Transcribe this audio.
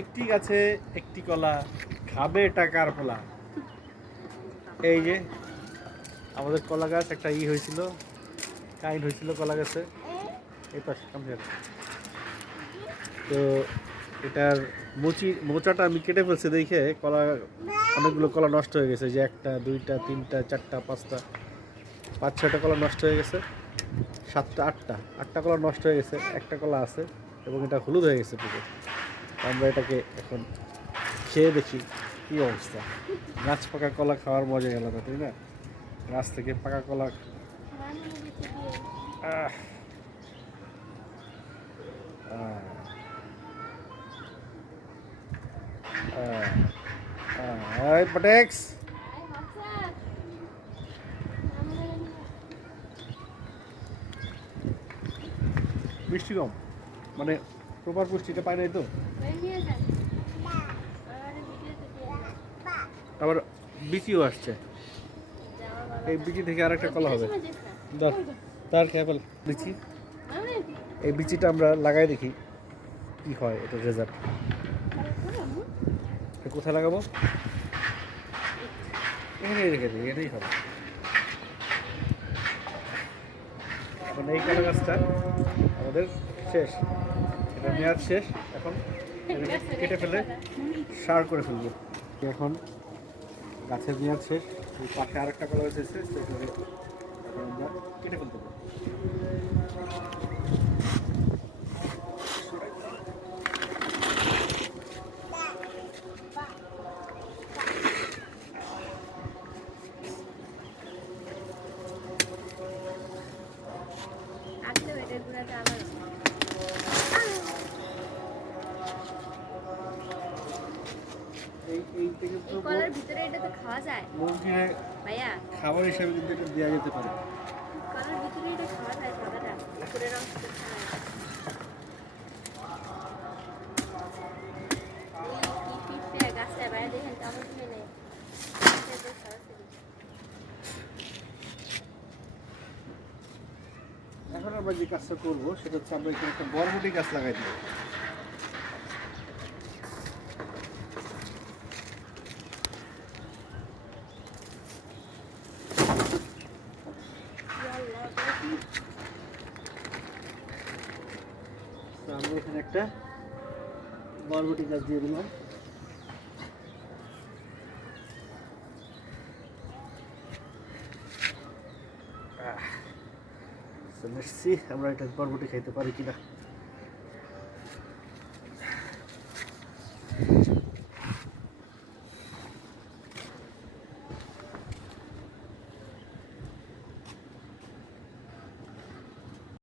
একটি গাছে একটি কলা, খাবে টাকার পোলা। এই যে আমাদের কলা গাছ একটা হয়েছিল, কাইন্ড হয়েছিল কলা গাছে। এই পাশে তো এটার মোচাটা আমি কেটে ফেলছি দেখে কলা, অনেকগুলো কলা নষ্ট হয়ে গেছে। যে একটা, দুইটা, তিনটা, চারটা, পাঁচটা, 5-6টা কলা নষ্ট হয়ে গেছে। 7টা, 8টা কলা নষ্ট হয়ে গেছে, একটা কলা আছে এবং এটা হলুদ হয়ে গেছে পুরো। আমরা এটাকে এখন খেয়ে দেখি কী অবস্থা। গাছ পাকা কলা খাওয়ার মজা আলাদা, তাই না? গাছ থেকে পাকা কলা। পটেক্স মিষ্টি কম, মানে প্রপার পুষ্টিটা পাই নাই তো। আবার বিচিও আসছে, এই বিচি থেকে আরেকটা কলা হবে। তার খেয়াল বিচি, এই বিচিটা আমরা লাগাই দেখি কি হয়, এটা রেজাল্ট। কোথায় লাগাবো? এখানেই রেখে দিই, এটাই হবে। এখন এই কলা গাছটা আমাদের শেষ, এটা মেয়াদ শেষ। এখন কেটে ফেলে সার করে ফেলবো। এখন গাছের মেয়াদ শেষ, এই পাশে আরেকটা কলা গাছ এসেছে, সেটাকে আমরা কেটে ফেলতে পারি। কলার ভিতরে এটা তো খাওয়া যায় ভাইয়া, খাবার হিসাবে কিন্তু এটা দেওয়া যেতে পারে। কলার ভিতরে এটা খাওয়া যায়, সাদাটা উপরের অংশ গাছে বাইরে দেখেন কেমন কিনে নেই। এখন আমরা যে কাজটা করবো সেটা হচ্ছে আমরা এখানে একটা বরবটি গাছ লাগাই দিব। আমরা এখানে একটা বরবটি গাছ দিয়ে দিলাম। আমরা এটা বরবটি খাইতে পারি কিনা।